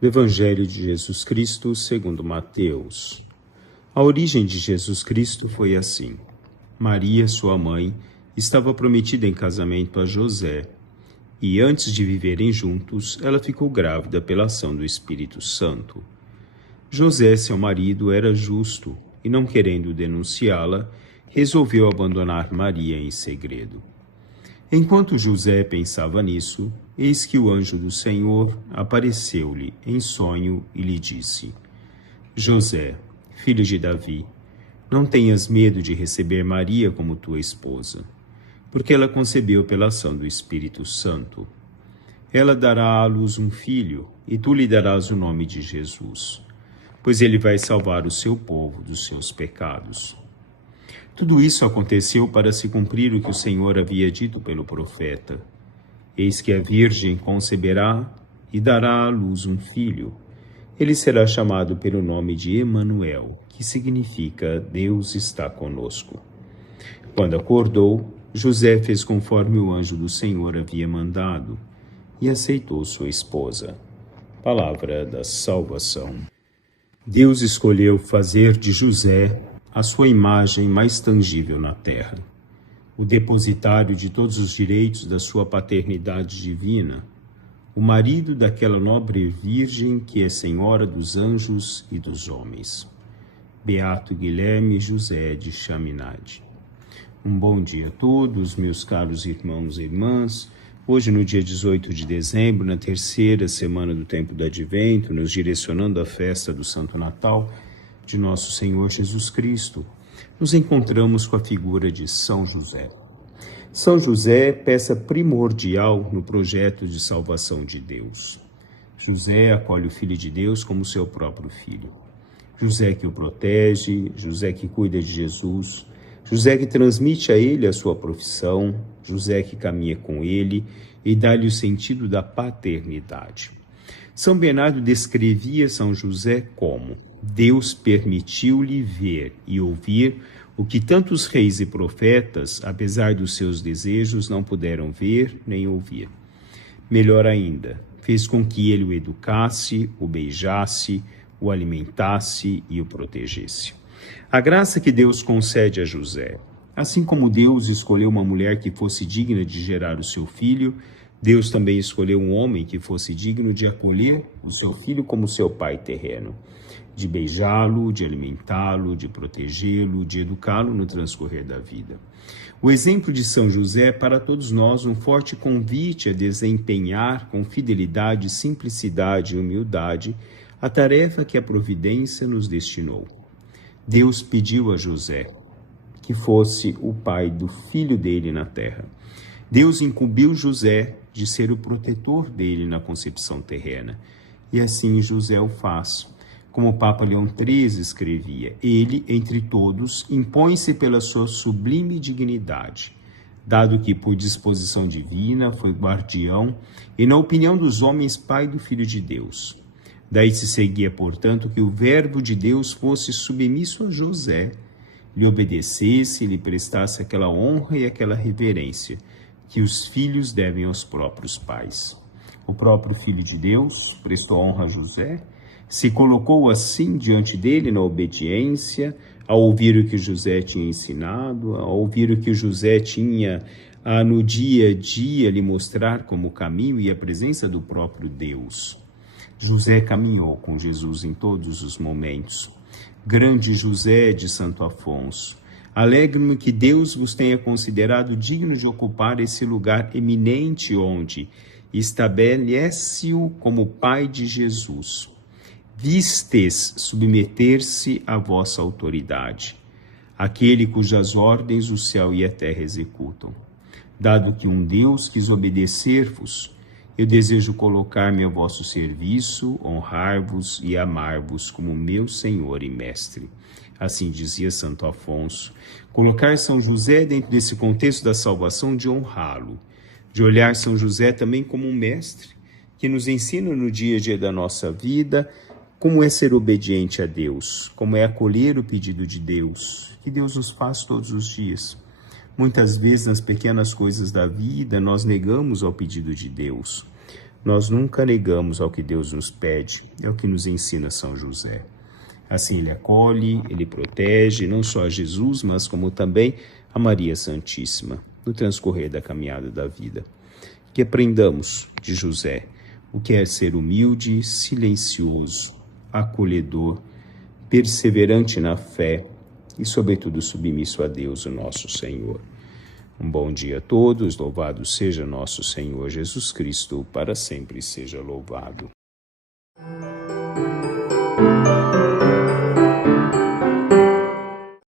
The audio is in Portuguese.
do Evangelho de Jesus Cristo segundo Mateus. A origem de Jesus Cristo foi assim. Maria, sua mãe, estava prometida em casamento a José, e antes de viverem juntos, ela ficou grávida pela ação do Espírito Santo. José, seu marido, era justo, e não querendo denunciá-la, resolveu abandonar Maria em segredo. Enquanto José pensava nisso, eis que o anjo do Senhor apareceu-lhe em sonho e lhe disse: José, filho de Davi, não tenhas medo de receber Maria como tua esposa, porque ela concebeu pela ação do Espírito Santo. Ela dará à luz um filho, e tu lhe darás o nome de Jesus, pois ele vai salvar o seu povo dos seus pecados. Tudo isso aconteceu para se cumprir o que o Senhor havia dito pelo profeta. Eis que a Virgem conceberá e dará à luz um filho. Ele será chamado pelo nome de Emanuel, que significa Deus está conosco. Quando acordou, José fez conforme o anjo do Senhor havia mandado e aceitou sua esposa. Palavra da salvação. Deus escolheu fazer de José a sua imagem mais tangível na terra, o depositário de todos os direitos da sua paternidade divina, o marido daquela nobre virgem que é senhora dos anjos e dos homens. Beato Guilherme José de Chaminade. Um bom dia a todos, meus caros irmãos e irmãs. Hoje, no dia 18 de dezembro, na terceira semana do tempo do Advento, nos direcionando à festa do Santo Natal de nosso Senhor Jesus Cristo, nos encontramos com a figura de São José. São José, peça primordial no projeto de salvação de Deus. José acolhe o Filho de Deus como seu próprio filho. José que o protege, José que cuida de Jesus, José que transmite a ele a sua profissão, José que caminha com ele e dá-lhe o sentido da paternidade. São Bernardo descrevia São José como: Deus permitiu-lhe ver e ouvir o que tantos reis e profetas, apesar dos seus desejos, não puderam ver nem ouvir. Melhor ainda, fez com que ele o educasse, o beijasse, o alimentasse e o protegesse. A graça que Deus concede a José, assim como Deus escolheu uma mulher que fosse digna de gerar o seu filho, Deus também escolheu um homem que fosse digno de acolher o seu filho como seu pai terreno, de beijá-lo, de alimentá-lo, de protegê-lo, de educá-lo no transcorrer da vida. O exemplo de São José é para todos nós um forte convite a desempenhar com fidelidade, simplicidade e humildade a tarefa que a providência nos destinou. Deus pediu a José que fosse o pai do filho dele na terra. Deus incumbiu José de ser o protetor dele na concepção terrena. E assim José o faz. Como o Papa Leão XIII escrevia, ele, entre todos, impõe-se pela sua sublime dignidade, dado que, por disposição divina, foi guardião e, na opinião dos homens, pai do Filho de Deus. Daí se seguia, portanto, que o Verbo de Deus fosse submisso a José, lhe obedecesse e lhe prestasse aquela honra e aquela reverência que os filhos devem aos próprios pais. O próprio Filho de Deus prestou honra a José, se colocou assim diante dele na obediência, ao ouvir o que José tinha ensinado, ao ouvir o que José tinha no dia a dia lhe mostrar como caminho e a presença do próprio Deus. José caminhou com Jesus em todos os momentos. Grande José de Santo Afonso, alegro-me que Deus vos tenha considerado digno de ocupar esse lugar eminente onde estabelece-o como Pai de Jesus. Vistes submeter-se à vossa autoridade, aquele cujas ordens o céu e a terra executam. Dado que um Deus quis obedecer-vos, eu desejo colocar-me a vosso serviço, honrar-vos e amar-vos como meu Senhor e Mestre. Assim dizia Santo Afonso. Colocar São José dentro desse contexto da salvação de honrá-lo, de olhar São José também como um mestre, que nos ensina no dia a dia da nossa vida como é ser obediente a Deus, como é acolher o pedido de Deus, que Deus nos faz todos os dias. Muitas vezes, nas pequenas coisas da vida, nós negamos ao pedido de Deus. Nós nunca negamos ao que Deus nos pede, é o que nos ensina São José. Assim ele acolhe, ele protege não só a Jesus, mas como também a Maria Santíssima, no transcorrer da caminhada da vida. Que aprendamos de José o que é ser humilde, silencioso, acolhedor, perseverante na fé e, sobretudo, submisso a Deus, o nosso Senhor. Um bom dia a todos, louvado seja nosso Senhor Jesus Cristo, para sempre seja louvado.